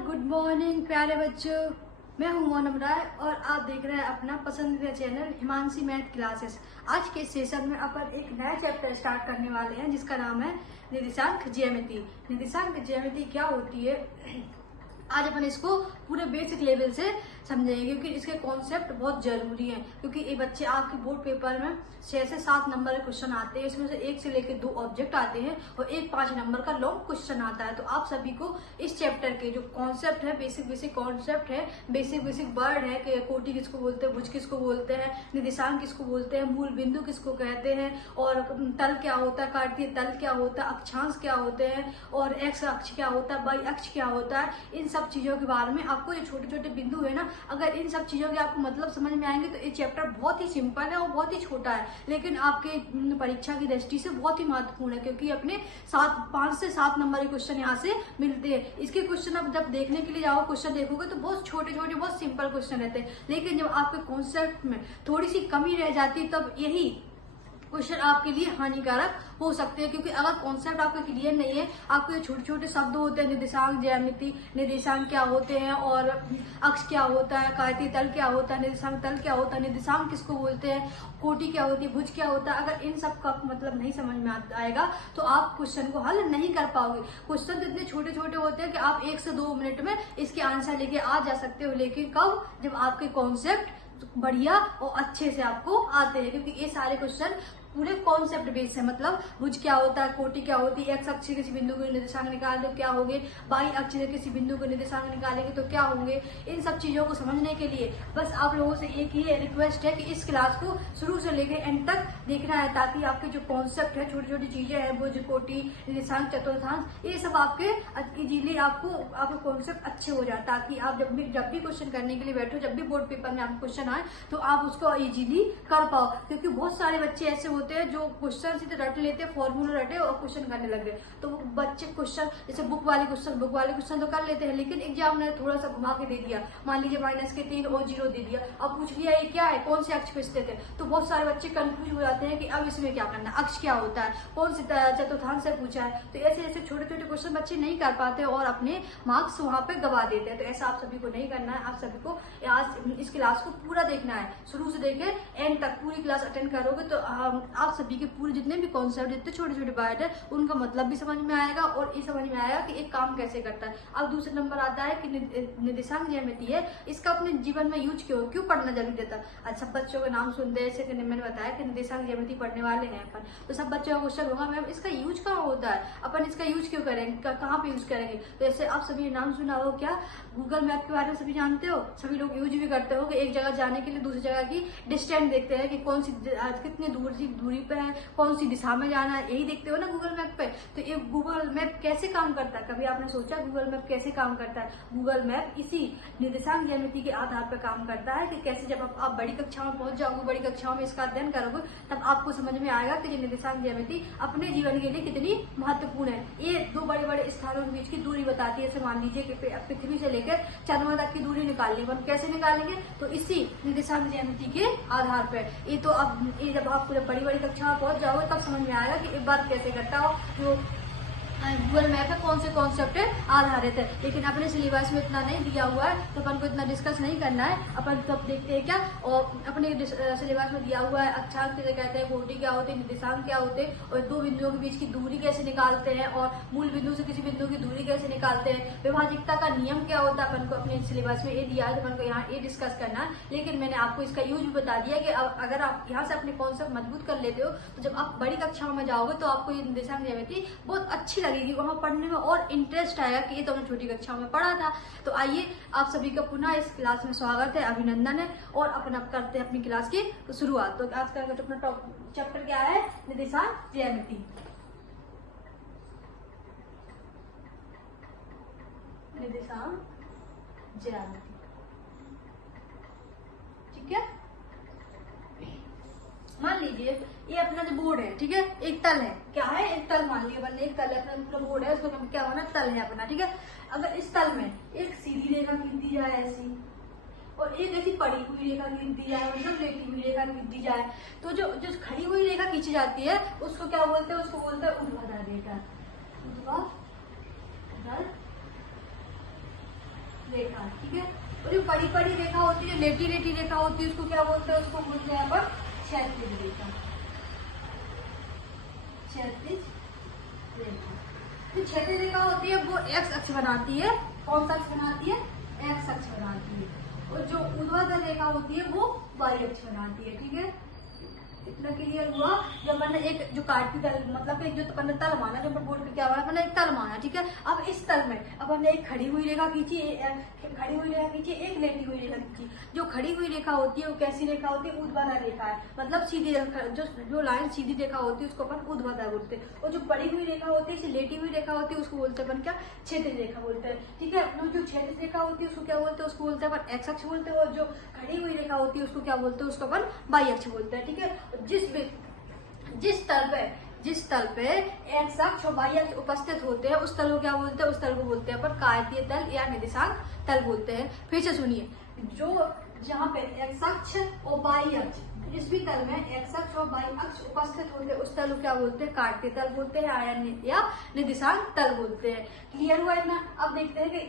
Good morning प्यारे बच्चों। मैं हूं मोनम राय और आप देख रहे हैं अपना पसंदीदा चैनल हिमांशी मैथ क्लासेस। आज के सेशन में अपन एक नया चैप्टर स्टार्ट करने वाले हैं जिसका नाम है निर्देशांक ज्यामिति। निर्देशांक ज्यामिति क्या होती है, आज अपन इसको पूरे बेसिक लेवल से समझेंगे क्योंकि इसके कॉन्सेप्ट बहुत जरूरी है। क्योंकि ये बच्चे आपके बोर्ड पेपर में 6 से 7 नंबर के क्वेश्चन आते हैं, इसमें से 1 से लेकर 2 ऑब्जेक्ट आते हैं और एक 5 नंबर का लॉन्ग क्वेश्चन आता है। तो आप सभी को इस चैप्टर के जो कॉन्सेप्ट है, बेसिक कॉन्सेप्ट है, बेसिक वर्ड है कि कोटि किसको बोलते हैं, भुज किसको बोलते हैं, निर्देशांक किसको बोलते हैं, मूल बिंदु किसको कहते हैं, और तल क्या होता है, काटतीय तल क्या होता है, अक्षांश क्या होते हैं, और एक्स अक्ष क्या होता है, वाई अक्ष क्या होता है, इन सब चीजों के बारे में आपको ये छोटे छोटे बिंदु है ना, अगर इन सब चीजों के आपको मतलब समझ में आएंगे तो ये चैप्टर बहुत ही सिंपल है और बहुत ही छोटा है, लेकिन आपके परीक्षा की दृष्टि से बहुत ही महत्वपूर्ण है क्योंकि अपने 5 से 7 नंबर के क्वेश्चन यहाँ से मिलते हैं। इसके क्वेश्चन आप जब देखने के लिए जाओ, क्वेश्चन देखोगे तो बहुत छोटे छोटे बहुत सिंपल क्वेश्चन रहते हैं, लेकिन जब आपके कॉन्सेप्ट में थोड़ी सी कमी रह जाती है तब यही क्वेश्चन आपके लिए हानिकारक हो सकते हैं। क्योंकि अगर कॉन्सेप्ट आपका क्लियर नहीं है, आपके छोटे छोटे शब्द होते हैं, निर्देशांक ज्यामिति, निर्देशांक क्या होते हैं, और अक्ष क्या होता है, काटतीय तल क्या होता है, निर्देशांक तल क्या होता है, निर्देशांक किसको बोलते हैं, कोटि क्या होती है, भुज क्या होता है, अगर इन सब का मतलब नहीं समझ में आएगा तो आप क्वेश्चन को हल नहीं कर पाओगे। क्वेश्चन इतने छोटे छोटे होते हैं कि आप 1 से 2 मिनट में इसके आंसर लेके आ जा सकते हो, लेकिन कब, जब आपके कॉन्सेप्ट बढ़िया और अच्छे से आपको आते हैं। क्योंकि ये सारे क्वेश्चन पूरे कॉन्सेप्ट बेस है, मतलब भुज क्या होता है, कोटि क्या होती है, एक्स अक्ष से किसी बिंदु के निर्देशांक निकाल दो क्या होंगे, वाई अक्ष से किसी बिंदु के निर्देशांक निकालेंगे तो क्या होंगे। इन सब चीजों को समझने के लिए बस आप लोगों से एक ही रिक्वेस्ट है कि इस क्लास को शुरू से लेकर एंड तक देखना है, ताकि आपके जो कॉन्सेप्ट है, छोटी छोटी चीजें हैं, भुज, कोटि, निर्देशांक, चतुर्थांश, ये सब आपके इजीली आपके कॉन्सेप्ट अच्छे हो जाए, ताकि आप जब भी क्वेश्चन करने के लिए बैठो, जब भी बोर्ड पेपर में आपको क्वेश्चन आए तो आप उसको इजीली कर पाओ। क्योंकि बहुत सारे बच्चे ऐसे होते हैं जो क्वेश्चन सीधे रट लेते हैं, फॉर्मूला रटे और क्वेश्चन करने लग गए, तो वो बच्चे क्वेश्चन जैसे बुक वाले क्वेश्चन तो कर लेते हैं, लेकिन एग्जाम ने थोड़ा सा घुमा के दे दिया, मान लीजिए -3 और 0 दे दिया, अब पूछ लिया ये क्या है, कौन से अक्ष पे स्थित है, तो बहुत सारे बच्चे कंफ्यूज हो जाते हैं कि अब इसमें क्या करना है, अक्ष क्या होता है, कौन से चतुर्थांश से पूछा है। तो ऐसे ऐसे छोटे छोटे क्वेश्चन बच्चे नहीं कर पाते और अपने मार्क्स वहां पे गवा देते हैं। तो ऐसा आप सभी को नहीं करना है, आप सभी को आज इस क्लास को पूरा देखना है, शुरू से देखे एंड तक पूरी क्लास अटेंड करोगे तो आप सभी के पूरे जितने भी कॉन्सेप्ट, जितने छोटे छोटे वर्ड है, उनका मतलब भी समझ में आएगा और ये समझ में आएगा कि एक काम कैसे करता है। अब दूसरे नंबर आता है कि निर्देशांक ज्यामिति है, इसका अपने जीवन में यूज क्यों पढ़ना जरूरी रहता है। आज सब बच्चों का नाम सुनते हैं, जैसे मैंने बताया कि निर्देशांक ज्यामिति पढ़ने वाले हैं अपन, तो सब बच्चों का क्वेश्चन होगा मैम इसका यूज कहाँ होता है, अपन इसका यूज क्यों करेंगे, कहाँ पे यूज करेंगे। तो ऐसे आप सभी नाम सुना हो क्या, गूगल मैप के बारे में सभी जानते हो, सभी लोग यूज भी करते हो कि एक जगह जाने के लिए दूसरी जगह की डिस्टेंस देखते हैं कि कौन सी कितनी दूरी पे है, कौन सी दिशा में जाना है, यही देखते हो ना गूगल मैप पे। तो ये गूगल मैप कैसे काम करता है, कभी आपने सोचा गूगल मैप कैसे काम करता है। गूगल मैप इसी निर्देशांक ज्यामिति के आधार पर काम करता है कि कैसे जब आप बड़ी कक्षा में पहुंच जाओगे, बड़ी कक्षाओं में इसका अध्ययन करोगे, तब आपको समझ में आएगा कि ये निर्देशांक ज्यामिति अपने जीवन के लिए कितनी महत्वपूर्ण है। ये 2 बड़े बड़े स्थानों के बीच की दूरी बताती है। जैसे मान लीजिए कि पृथ्वी से लेकर चंद्रमा तक की दूरी निकालनी है, कैसे निकालेंगे, तो इसी निर्देशांक ज्यामिति के आधार पर। ये तो अब ये जब आप बड़ी बड़ी कक्षा में पहुंच जाओगे तब समझ में आएगा कि एक बात कैसे करता हो जो गूगल मैप है, कौन से कॉन्सेप्ट है आधारित है। लेकिन अपने सिलेबस में इतना नहीं दिया हुआ है तो अपन को इतना डिस्कस नहीं करना है। अपन तो देखते हैं क्या, और अपने सिलेबस में दिया हुआ है अक्षांश किसे कहते हैं, कोटि क्या होते हैं, निर्देशांक क्या होते हैं, और 2 बिंदुओं के बीच की दूरी कैसे निकालते हैं, और मूल बिंदु से किसी बिंदु की दूरी कैसे निकालते हैं, विभाजिकता का नियम क्या होता है, अपन को अपने सिलेबस में ये दिया है, तो अपन को यहाँ ये डिस्कस करना है। लेकिन मैंने आपको इसका यूज भी बता दिया कि अगर आप यहाँ से अपने कॉन्सेप्ट मजबूत कर लेते हो तो जब आप बड़ी कक्षाओं में जाओगे तो आपको ये निर्देशांक ज्यामिति बहुत अच्छी लगेगी, वहां पढ़ने में और इंटरेस्ट आएगा कि ये तो हमने छोटी कक्षाओं में पढ़ा था। तो आइए आप सभी का पुनः इस क्लास में स्वागत है, अभिनंदन है, और अपन अब करते हैं अपनी क्लास की शुरुआत। तो आज का अपना चैप्टर क्या है, निर्देशांक ज्यामिति। निर्देशांक ज्यामिति, ठीक है। मान लीजिए ये अपना जो बोर्ड है, ठीक है, एक तल है, क्या है, एक तल मान लिया अपन ने, एक तल है अपना, पूरा बोर्ड है, उसको क्या होना, तल है अपना, ठीक है। अगर इस तल में एक सीधी रेखा खींच दी जाए ऐसी, और एक ऐसी पड़ी हुई रेखा खींच दी जाए, मतलब लेटी हुई रेखा खींच दी जाए, तो जो खड़ी हुई रेखा खींची जाती है उसको क्या बोलते हैं, उसको बोलते हैं ऊर्ध्वाधर रेखा। ऊर्ध्वाधर रेखा, ठीक है। और जो बड़ी बड़ी रेखा होती है, लेटी लेटी रेखा होती है, उसको क्या बोलते हैं? उसको बोलते हैं अपन क्षैतिज रेखा, क्षैतिज रेखा। जो क्षैतिज रेखा होती है वो एक्स अक्ष बनाती है। कौन सा अक्ष बनाती है? एक्स अक्ष बनाती है। और जो ऊर्ध्वाधर रेखा होती है वो वाई अक्ष बनाती है, ठीक है। इतना क्लियर हुआ। जब मैंने एक जो काटती तल, मतलब एक जो अपन तल माना, जो बोर्ड पे क्या हुआ, मैंने एक तल माना, ठीक है। अब इस तल में अब हमने एक खड़ी हुई रेखा खींची, खड़ी हुई रेखा खींची, एक लेटी हुई रेखा खींची। जो खड़ी हुई रेखा होती है वो कैसी रेखा होती है? ऊर्ध्वाधर रेखा है, मतलब सीधी जो लाइन सीधी रेखा होती है उसको अपन ऊर्ध्वाधर बोलते हैं। और जो बड़ी हुई रेखा होती है, लेटी हुई रेखा होती है, उसको बोलते हैं अपन क्या? क्षैतिज रेखा बोलते हैं, ठीक है। जो क्षैतिज रेखा होती है उसको क्या बोलते हैं? उसको बोलते हैं अपन एक्स अक्ष बोलते हैं। और जो खड़ी हुई रेखा होती है उसको क्या बोलते हैं? उसको अपन वाई अक्ष बोलते हैं, ठीक है। जिस तल पे एक्स अक्ष और वाई अक्ष उपस्थित होते हैं उस तल को क्या बोलते हैं? उस तल को बोलते हैं अपन कायतीय तल या निर्देशांक तल बोलते हैं। फिर से सुनिए, जो जहाँ पे एक्स अक्ष और वाई अक्ष, जिस भी तल में एक्स अक्ष और वाई अक्ष उपस्थित होते हैं उस तल को क्या बोलते हैं? कायतीय तल बोलते हैं या निर्देशांक तल बोलते हैं। क्लियर हुआ है ना? अब देखते हैं कि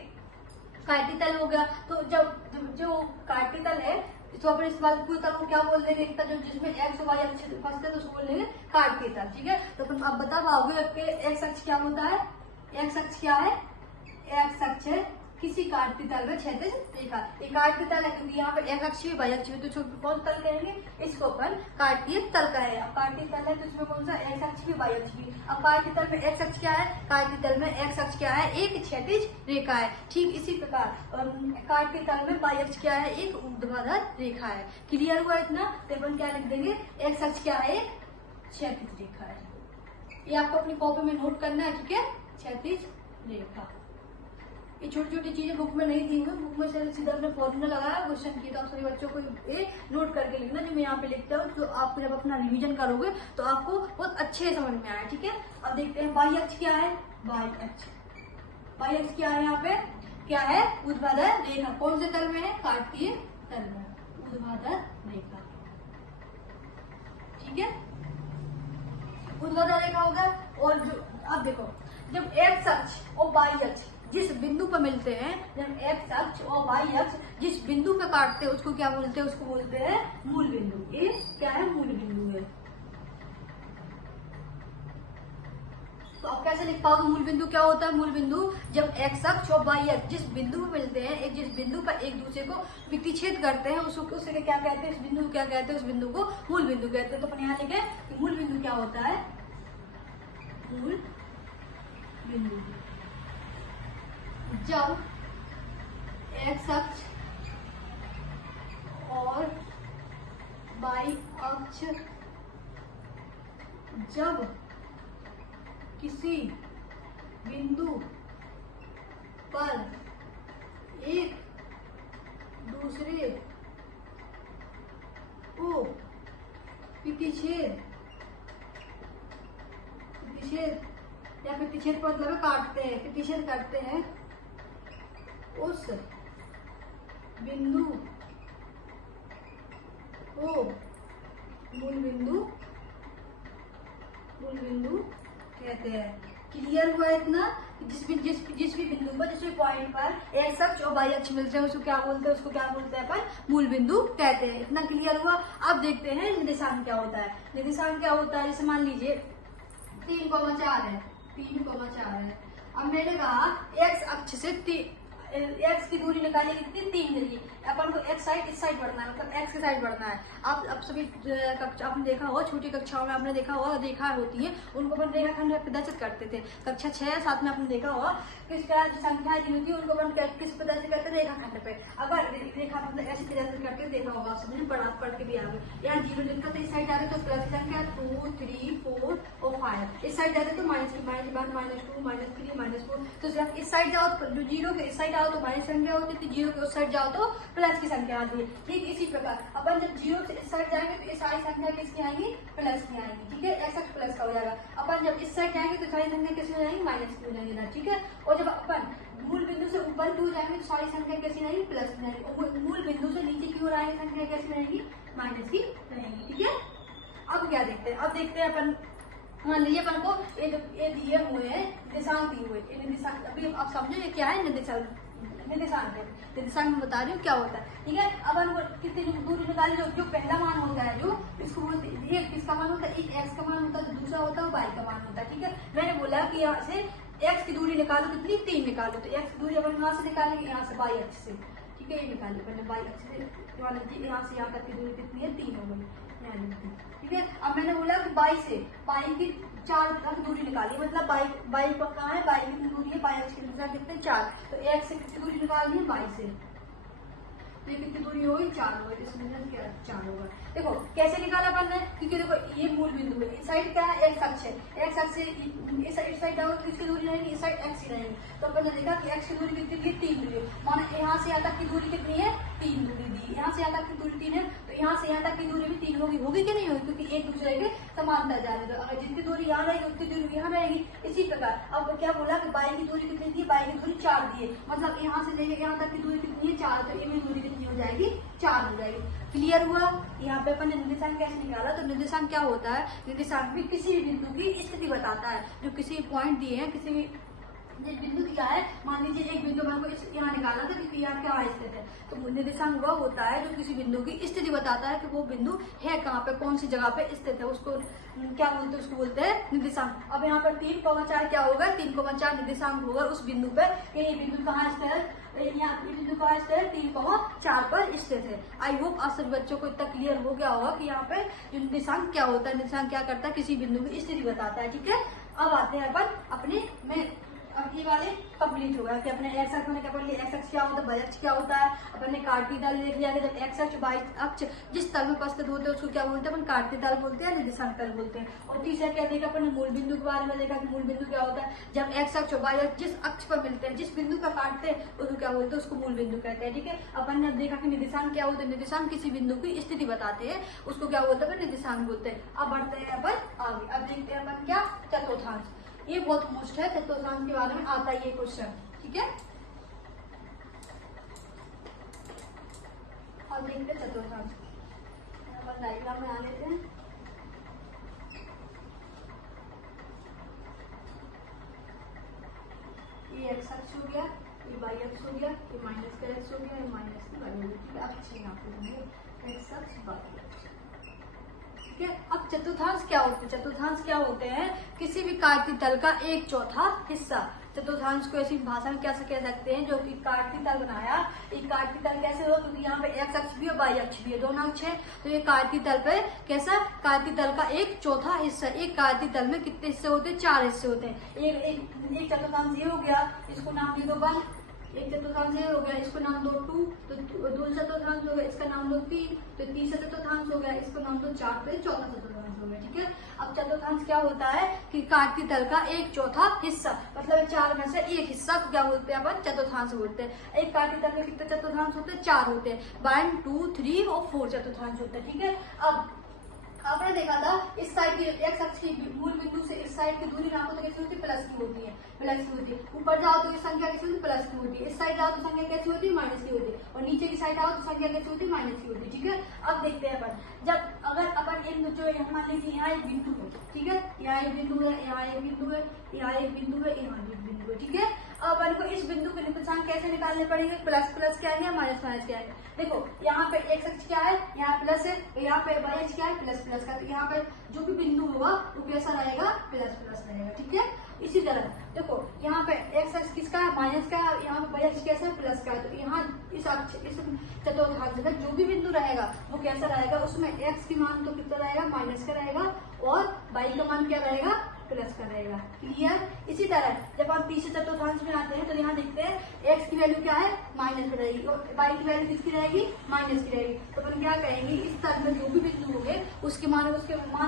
कायतीय तल हो गया, तो जब जो कायतीय तल है तो अपन इस बात पूरी तल को क्या बोल देंगे? जो जिसमें एक्स और वाई अक्ष उपस्थित है तो उसको बोल देंगे कायतीय तल, ठीक है। तो तुम अब बता पाओगे कि एक्स अक्ष क्या होता है? एक्स अक्ष क्या है? एक्स अक्ष है किसी कायतीय तल में क्षैतिज रेखा। ये कायतीय तल है क्योंकि यहाँ पे एक्स अक्ष भी वाई अक्ष भी, तो इसको कौन तल कहेंगे? इसको अपन कायतीय तल कहेंगे। अब कायतीय तल है तो इसमें कौन सा? एक्स अक्ष भी वाई अक्ष भी। अब कायतीय तल में एक्स अक्ष क्या है? कायतीय तल में एक्स अक्ष क्या है? एक क्षैतिज रेखा है। ठीक इसी प्रकार कायतीय तल में वाई अक्ष क्या है? एक ऊर्ध्वाधर रेखा है। क्लियर हुआ इतना? तो अपन क्या लिख देंगे? एक्स अक्ष क्या है? एक क्षैतिज रेखा है। ये आपको अपनी कॉपी में नोट करना है, ठीक है। क्षैतिज रेखा। ये छोटी छोटी चीजें बुक में नहीं दी हुई, बुक में से सीधा अपने फॉर्मूला लगाया, क्वेश्चन किया। तो आप सभी बच्चों को ये नोट करके लिखना जो मैं यहाँ पे लिखता हूँ, तो आप जब अपना रिवीजन करोगे तो आपको बहुत अच्छे समझ में आए, ठीक है। अब देखते हैं वाई अक्ष क्या है? वाई अक्ष, वाई अक्ष क्या है? यहाँ पे क्या है? ऊर्ध्वाधर रेखा। कौन से तल में है? कायतीय तल में ऊर्ध्वाधर रेखा, ठीक है। ऊर्ध्वाधर रेखा होगा। और जो अब देखो, जब एक्स अक्ष और वाई अक्ष जिस बिंदु पर मिलते हैं, जब एक्स अक्ष और वाई अक्ष जिस बिंदु पे काटते हैं उसको क्या बोलते हैं? उसको बोलते हैं मूल बिंदु। ये क्या है? मूल बिंदु है। तो आप कैसे लिख पाओगे मूल बिंदु क्या होता है? मूल बिंदु जब एक्स अक्ष और वाई अक्ष जिस बिंदु पे मिलते हैं, जिस बिंदु पर एक दूसरे को प्रतिच्छेद करते हैं उसे क्या कहते हैं? इस बिंदु को क्या कहते हैं? उस बिंदु को मूल बिंदु कहते हैं। तो अपन यहाँ लिखे कि मूल बिंदु क्या होता है? मूल बिंदु जब एक्स अक्ष और वाई अक्ष जब किसी बिंदु पर एक दूसरे को प्रतिच्छेद या प्रतिच्छेद पर मतलब काटते हैं, प्रतिच्छेद करते हैं, उस बिंदु को मूल बिंदु कहते हैं। क्लियर हुआ इतना? जिस भी बिंदु पर, जिस भी पॉइंट पर एक्स अक्ष और वाई अक्ष मिलते हैं उसको क्या बोलते हैं? उसको क्या बोलते हैं अपन? मूल बिंदु कहते हैं। इतना क्लियर हुआ? अब देखते हैं निर्देशांक क्या होता है। निर्देशांक क्या होता है? जैसे मान लीजिए 3,4 है, 3,4 है। अब मैंने कहा एक्स अक्ष से एक्स की दूरी निकालिए कितनी? 3 मिली। अपन को एक्स साइड इस साइड बढ़ना है, मतलब एक्स की साइड बढ़ना है। आप अब सभी आपने देखा होगा, छोटी कक्षाओं में आपने देखा होगा, रेखा होती है उनको अपन रेखाखंड प्रदर्शित करते थे। कक्षा 6-7 में आपने देखा होगा किस तरह की संख्या दी होती है उनको अपन किस प्रदर्शित करते थे? रेखाखंड पे। अगर रेखा मतलब ऐसे प्रदर्शित करके देखा होगा आप सबने, पढ़ के भी आ गए। यहाँ 0 लिखा तो इस साइड जाते तो प्लस की संख्या 2, 3, 4 और 5। इस साइड जाते तो माइनस के बाद -2, -3, -4। तो जब इस साइड जाओ तो जो 0 के इस साइड आओ तो माइनस संख्या होती थी, 0 के उस साइड जाओ तो प्लस की संख्या आती है। ठीक इसी प्रकार अपन जब 0 से इस साइड जाएंगे तो ये सारी संख्या किसकी आएंगी? प्लस की आएंगी, ठीक है। एक्स अक्ष प्लस का हो जाएगा। अपन जब इस साइड जाएंगे तो सारी संख्या किसकी हो जाएंगी? माइनस की हो जाएंगी ना, ठीक है। और जब अपन मूल बिंदु से ऊपर की ओर जाएंगे तो सारी संख्या कैसी रहेगी? प्लस की रहेगी। और मूल बिंदु से नीचे की ओर आएगी संख्या कैसी रहेगी? माइनस की रहेगी, ठीक है। अब क्या देखते हैं? अब देखते हैं अपन, मान लीजिए अपन को ये दिए हुए हैं निर्देशांक दिए हुए। अभी आप समझो ये क्या है? निर्देशांक है। निर्देशांक में बता रही हूँ क्या होता है, ठीक है। अब हम कितनी दूरी निकाली, जो पहला मान होता है जो इसको बोलते हैं, ये किसका मान होता है, एक एक्स का मान होता है, दूसरा होता है वाई का मान होता है, ठीक है। मैंने बोला कि यहाँ से एक्स की दूरी निकालो, कितनी 3 निकालो, तो एक्स की दूरी अपन यहाँ से निकालेंगे, यहाँ से वाई अक्ष से, ठीक है। ये निकाल लो पहले वाई अक्ष से, यहाँ से यहाँ तक की दूरी कितनी है, 3 हो गई, ठीक है। अब मैंने बोला कि बाई से बाई की 4 तक दूरी निकाली, मतलब बाई पर कहाँ है, बाई की दूरी है, बाई अक्ष की दूरी कितने 4, तो एक से कितनी दूरी निकालनी है, बाई से, तो ये कितनी दूरी होगी, 4 होगी, इसमें क्या 4 होगा। देखो कैसे निकाला अपन ने, क्योंकि देखो ये मूल बिंदु है, इस साइड क्या है, एक्स अक्ष है, एक्स अक्ष से इस साइड जाओ तो इसकी दूरी रहेगी, इस साइड एक्स ही रहेगी, तो अपन ने देखा कि एक्स की दूरी कितनी है, 3 दूरी, माना यहाँ से यहाँ तक की दूरी कितनी है, 3 दूरी दी, यहाँ से यहाँ तक की दूरी 3 है, तो यहाँ से यहाँ तक की दूरी भी 3 होगी कि नहीं होगी, क्योंकि एक दूसरे के समांतर जा रहे, तो अगर जितनी दूरी यहाँ रहेगी उतनी दूरी यहाँ रहेगी। इसी प्रकार अब क्या बोला कि बाई की दूरी कितनी दी, बाई की दूरी 4 दी है, मतलब यहाँ से लेके यहाँ तक की दूरी कितनी है, 4, तो ये दूरी कितनी हो जाएगी, 4 हो जाएगी। क्लियर हुआ। यहाँ पे अपन ने निर्देशांक कैसे निकाला, तो निर्देशांक क्या होता है, निर्देशांक भी किसी भी बिंदु की स्थिति बताता है, जो किसी पॉइंट दिए हैं, किसी भी बिंदु क्या है, मान लीजिए एक बिंदु मन को यहाँ निकाला था क्योंकि यहाँ क्या स्थित है, तो निर्देशांक वह होता है जो किसी बिंदु की स्थिति बताता है कि वो बिंदु है कहाँ पे, कौन सी जगह पे स्थित है, उसको क्या बोलते हैं, उसको बोलते हैं निर्देशांक। अब यहाँ पर 3,4 क्या होगा, 3,4 निर्देशांक होगा उस बिंदु पे, ये बिंदु कहाँ स्थित है, यहाँ बिंदु कहाँ स्थित है, 3,4 पर स्थित है। आई होप आप सभी बच्चों को इतना क्लियर हो गया होगा कि यहाँ पे निर्देशांक क्या होता है, निर्देशांक क्या करता है, किसी बिंदु की स्थिति बताता है, ठीक है। अब आते हैं अपन अपने में, अब ये वाले कंप्लीट हो गया कि अपने एक्स अक्ष में क्या पढ़ लिया, एक्स अक्ष क्या होता है, वाई अक्ष क्या होता है, अपन ने कार्तीय तल देख लिया कि जब एक्स अक्ष वाई अक्ष जिस तल में उपस्थित होते हैं उसको क्या बोलते हैं, अपन कार्तीय तल बोलते हैं, निर्देशांक तल बोलते हैं। और तीसरा क्या देखा अपन ने, मूल बिंदु के बारे में देखा कि मूल बिंदु क्या होता है, जब एक्स अक्ष और वाई अक्ष जिस अक्ष पर मिलते हैं, जिस बिंदु पर काटते हैं उसको क्या बोलते हैं, उसको मूल बिंदु कहते हैं, ठीक है। अपन ने देखा कि निर्देशांक क्या होता है, निर्देशांक किसी बिंदु की स्थिति बताते हैं, उसको क्या बोलते हैं, निर्देशांक बोलते हैं। अब बढ़ते हैं अपन आगे, अब देखते हैं अपन क्या, चतुर्थांश। ये बहुत मोस्ट है, चतुर्थांश के बारे में आता है ये क्वेश्चन, ठीक है। और देखते हैं चतुर्थांश, अपन डायग्राम में आ लेते हैं। ये एक्स अक्ष हो गया, ये वाई अक्ष हो गया, ये माइनस का एक्स हो गया, ये माइनस की वाई हो गया, अक्ष यहाँ पे एक्स अक्ष वाई अक्ष, ठीक है। अब चतुर्थांश क्या होते हैं, चतुर्थांश क्या होते हैं, किसी भी कार्तीय तल का 1/4 हिस्सा। चतुर्थांश को ऐसी भाषा में कैसे कह सकते हैं, जो कि कार्तीय तल बनाया, एक कार्तीय तल कैसे हो, क्योंकि यहाँ पे एक्स अक्ष भी है, वाई अक्ष भी है, दोनों अक्ष है, तो ये कार्तीय तल पे कैसा, कार्तीय तल का 1/4 हिस्सा। एक कार्तीय तल में कितने हिस्से होते हैं, 4 हिस्से होते हैं। एक चतुर्थांश ये हो गया, इसको नाम दे दो 1, एक चतुर्थांश ये हो गया, इसको नाम दो 2, तो दूसरा चतुर्थांश हो गया, इसका नाम दो 3, तो तीसरा चतुर्थांश हो गया, इसको नाम दो 4, तो चौथा चतुर्थांश हो गया, ठीक है। अब चतुर्थांश क्या होता है कि कार्तीय तल का 1/4 हिस्सा, मतलब 4 में से एक हिस्सा को क्या बोलते हैं, अपन चतुर्थांश बोलते हैं। एक कार्तीय तल में कितने चतुर्थांश होते हैं, 4 होते हैं, 1, 2, 3 और 4 चतुर्थांश होते हैं, ठीक है। अब आपने देखा था इस साइड की एक्स अक्ष की मूल बिंदु से इस साइड की दूरी नापो तो कैसी होती है, प्लस की होती है, प्लस की होती है। ऊपर जाओ तो इस संख्या कैसी होती है, प्लस की होती है, इस साइड जाओ तो संख्या कैसी होती है, माइनस की होती है, और नीचे की साइड आओ तो संख्या कैसी होती है, माइनस की होती है, ठीक है। अब देखते हैं अपन, जब अगर अपन इन जो मान लीजिए यहाँ एक बिंदु है, ठीक है, यहाँ एक बिंदु है, यहाँ एक बिंदु है, यहाँ एक बिंदु है, यहाँ एक बिंदु है, ठीक है। अब अपन को इस बिंदु के निर्देशांक कैसे निकालने पड़ेंगे, प्लस प्लस क्या है, माइनस माइनस क्या है। देखो यहाँ पे एक्स अक्ष क्या है, यहाँ प्लस है, यहाँ पे वाई अक्ष क्या है, प्लस प्लस का, तो यहाँ पे जो भी बिंदु होगा वो कैसा रहेगा, प्लस प्लस रहेगा, ठीक है। इसी तरह देखो यहाँ पे एक्स अक्ष किसका है, माइनस का है, यहाँ पे वाई अक्ष कैसा है, प्लस का है, तो यहाँ इस अक्ष इस चतुर्थांश में जो भी बिंदु रहेगा वो कैसा रहेगा, उसमें एक्स की मान तो कितना रहेगा, माइनस का रहेगा, और वाई का मान क्या रहेगा, प्लस का रहेगा, क्लियर। इसी तरह जब हम तीसरे चतुर्थांश में आते हैं तो यहाँ देखते हैं एक्स की वैल्यू क्या है, माइनस में रहेगी, और वाई की वैल्यू किसकी रहेगी, माइनस की रहेगी, तो अपन क्या कहेंगे, इस तल में जो भी बिंदु होंगे उसके मान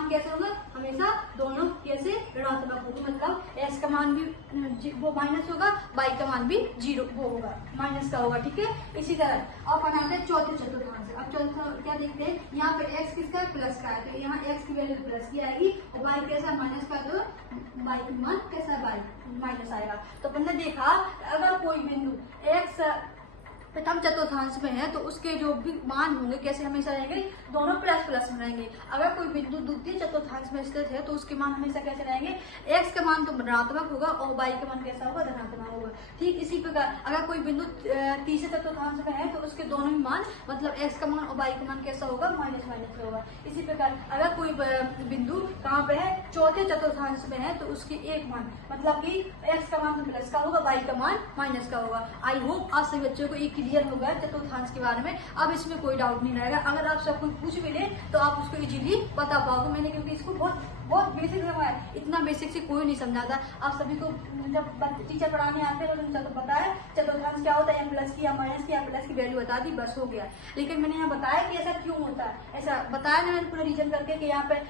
कैसे होगा, हमेशा दोनों कैसे ऋणात्मक होंगे, मतलब एक्स का मान भी वो माइनस होगा, वाई का मान भी 0 वो होगा, माइनस का होगा, ठीक है। इसी तरह अब अपन आते हैं चौथे चतुर्थांश। अब चौथा क्या देखते हैं, यहाँ पे एक्स किसका है, प्लस का है, तो यहाँ एक्स की वैल्यू प्लस की आएगी, और वाई कैसा माइनस का, तो वाई का मान कैसा, वाई माइनस आएगा। तो अपन ने देखा अगर कोई बिंदु एक्स प्रथम चतुर्थांश में है तो उसके जो भी मान होंगे कैसे हमेशा रहेंगे, दोनों प्लस प्लस में रहेंगे। अगर कोई बिंदु द्वितीय चतुर्थांश में स्थित है तो उसके मान हमेशा कैसे रहेंगे, x का मान तो ऋणात्मक होगा और y का मान कैसा होगा, धनात्मक होगा। ठीक इसी प्रकार अगर कोई बिंदु तीसरे चतुर्थांश में है तो उसके दोनों ही मान मतलब x का मान और y का मान कैसा होगा, माइनस माइनस होगा। इसी प्रकार अगर कोई बिंदु कहाँ पे है, चौथे चतुर्थांश में है तो उसके एक मान मतलब कि x का मान प्लस का होगा, y का मान माइनस का होगा। आई होप आप सभी बच्चों को ये क्लियर होगा चतुर्थांश के बारे में। अब इसमें कोई डाउट नहीं रहेगा। अगर आप सब कुछ पूछ भी ले तो आप उसको इजीली बता पाओगे। मैंने क्योंकि इसको बहुत बेसिक समझाया, इतना बेसिक से कोई नहीं समझाता। आप सभी को जब टीचर पढ़ाने आते हैं तो उनको बताया चतुर्थांश क्या होता है, या प्लस की या माइनस की या प्लस की वैल्यू बता दी, बस हो गया। लेकिन मैंने यहाँ बताया कि ऐसा क्यों होता है, ऐसा बताया ना मैंने पूरा रीजन करके कि यहाँ पे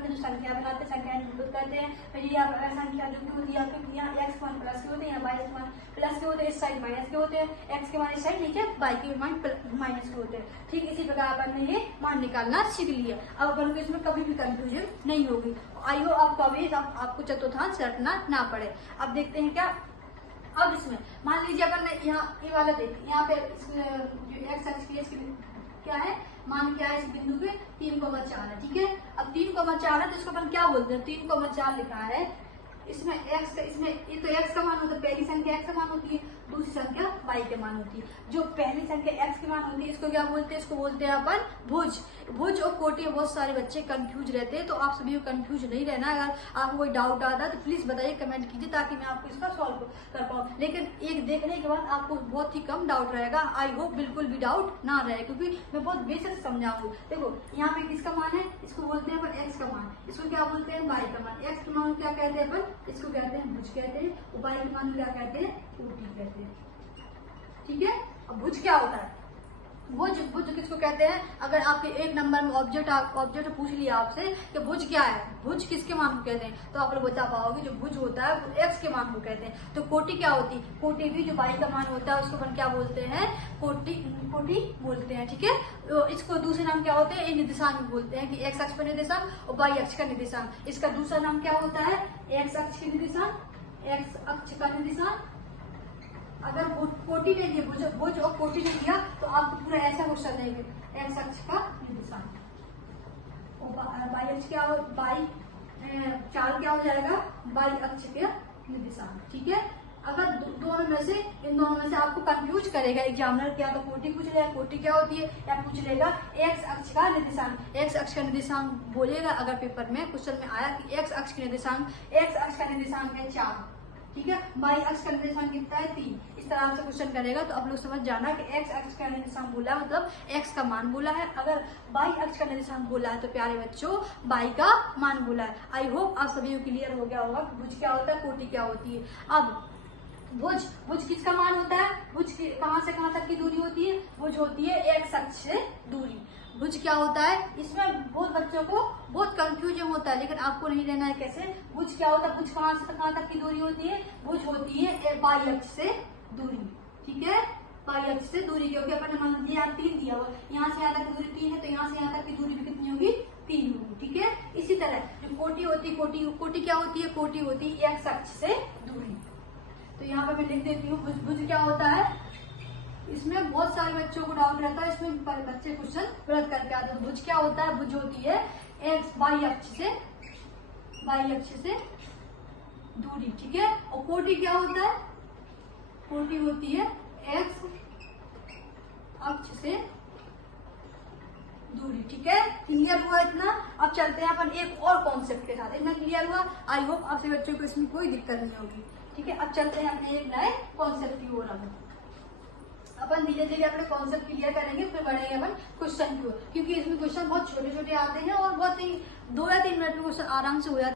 जो संख्या बनाते हैं, संख्या निरूपित करते हैं, फिर यहाँ संख्या जो होती है आपके यहाँ एक्स मान प्लस के होते हैं, वाई मान प्लस के होते हैं, इस साइड माइनस के होते हैं, एक्स के मान इस साइड नीचे, वाई के मान माइनस के होते हैं। ठीक इसी प्रकार अपन ने ये मान निकालना सीख लिया। अब अपन को इसमें कभी भी कंफ्यूजन नहीं होगी। आई हो आपको अभी आपको चतुर्थांश रटना ना पड़े। अब देखते हैं क्या, अब इसमें मान लीजिए अपन ने यहाँ ये वाला देख, यहाँ पे एक्स अक्ष क्या है, मान क्या है इस बिंदु पे 3,4 है। ठीक है, अब 3,4 है तो इसको अपन क्या बोलते हैं, 3,4 लिखा है। इसमें x इसमें ये तो x का मान होता है, पहली संख्या x का मान होती है, दूसरी संख्या y के मान होती है। जो पहली संख्या x के मान होती है इसको क्या बोलते हैं, इसको बोलते हैं अपन भुज। भुज और कोटि में बहुत सारे बच्चे कंफ्यूज रहते हैं, तो आप सभी को कंफ्यूज नहीं रहना। अगर आपको कोई डाउट आता है तो प्लीज बताइए, कमेंट कीजिए ताकि मैं आपको इसका सॉल्व कर पाऊँ। लेकिन एक देखने के बाद आपको बहुत ही कम डाउट रहेगा। आई होप बिल्कुल भी डाउट ना रहे, क्योंकि मैं बहुत बेसिक समझाऊंगी। देखो यहाँ पे किसका मान है, इसको बोलते हैं अपन एक्स का मान, इसको क्या बोलते हैं वाई का मान। एक्स के मान क्या कहते हैं अपन, इसको कहते हैं भुज कहते हैं, और वाई के मान क्या कहते हैं, कोटि कहते हैं। ठीक है, अब भुज क्या होता है, भुज किसको कहते हैं। अगर आपके एक नंबर में ऑब्जेक्ट पूछ लिया आपसे कि भुज क्या है, भुज किसके मान को कहते हैं, तो आप लोग बता पाओगे जो भुज होता है वो एक्स के मान को कहते हैं। तो कोटि क्या होती है, कोटि भी जो वाई का मान होता है उसको अपन क्या बोलते हैं, कोटि बोलते हैं। ठीक है, तो इसको दूसरे नाम क्या होते हैं, निर्देशांक बोलते हैं कि एक्स अक्ष पर निर्देशांक और वाई अक्ष का निर्देशांक। इसका दूसरा नाम क्या होता है, एक्स अक्ष का निर्देशांक, एक्स अक्ष का निर्देशांक। अगर कोटि ने दिया, भुज और कोटि ने दिया तो आपको पूरा ऐसा क्वेश्चन देंगे, एक्स अक्ष का निर्देशांक और वाई अक्ष क्या हो, वाई चाल क्या हो जाएगा, वाई अक्ष के निर्देशांक। ठीक है, अगर दोनों में से इन दोनों में से आपको कंफ्यूज करेगा एग्जामिनर, क्या तो कोटि पूछ लेगा कोटि क्या होती है, या पूछ लेगा एक्स अक्ष का निर्देशांक। एक्स अक्ष का निर्देशांक बोलेगा, अगर पेपर में क्वेश्चन में आया कि एक्स अक्ष का निर्देशांक, एक्स अक्ष का निर्देशांक है 4। ठीक है, वाई अक्ष का निर्देशांक कितना है 3। इस तरह से क्वेश्चन करेगा तो आप लोग समझ जाना कि एक्स अक्ष का निर्देशांक बोला मतलब एक्स का मान बोला है। अगर वाई अक्ष का निर्देशांक बोला है तो प्यारे बच्चों वाई का मान बोला है। आई होप आप सभी को क्लियर हो गया होगा भुज क्या होता है, कोटि क्या होती है। अब भुज किसका मान होता है, भुज कहाँ से कहाँ तक की दूरी होती है, भुज होती है एक्स अक्ष से दूरी। भुज क्या होता है, इसमें बहुत बच्चों को बहुत कंफ्यूजन होता है, लेकिन आपको नहीं लेना है कैसे। भुज क्या होता है, भुज कहाँ से कहाँ तक की दूरी होती है, भुज होती है वाई अक्ष से दूरी। ठीक है, वाई अक्ष से दूरी, क्योंकि अपन ने मान दिया 3 दिया हुआ, यहाँ से यहाँ तक की दूरी 3 है तो यहाँ से यहाँ तक की दूरी भी कितनी होगी, 3 होगी। ठीक है, इसी तरह जो कोटि होती है, कोटि क्या होती है, कोटि होती है एक्स अक्ष से दूरी। तो यहाँ पे मैं लिख देती हूँ भुज क्या होता है। इसमें बहुत सारे बच्चों को डाउट रहता है, इसमें बच्चे क्वेश्चन गलत करके आते हैं। भुज क्या होता है, भुज होती है एक्स वाई अक्ष से दूरी। ठीक है, और कोटि क्या होता है, कोटि होती है एक्स अक्ष से दूरी। ठीक है, क्लियर हुआ इतना। अब चलते हैं अपन एक और कॉन्सेप्ट के साथ। इतना क्लियर हुआ, आई होप आपसे बच्चों को इसमें कोई दिक्कत नहीं होगी। ठीक है, अब चलते हैं अपने एक नए कॉन्सेप्ट की ओर। अपन धीरे धीरे अपने कॉन्सेप्ट क्लियर करेंगे, फिर बढ़ेंगे अपन क्वेश्चन की ओर, क्योंकि इसमें क्वेश्चन बहुत छोटे छोटे आते हैं और बहुत ही 2 या 3 मिनट में क्वेश्चन आराम से हो जाते हैं।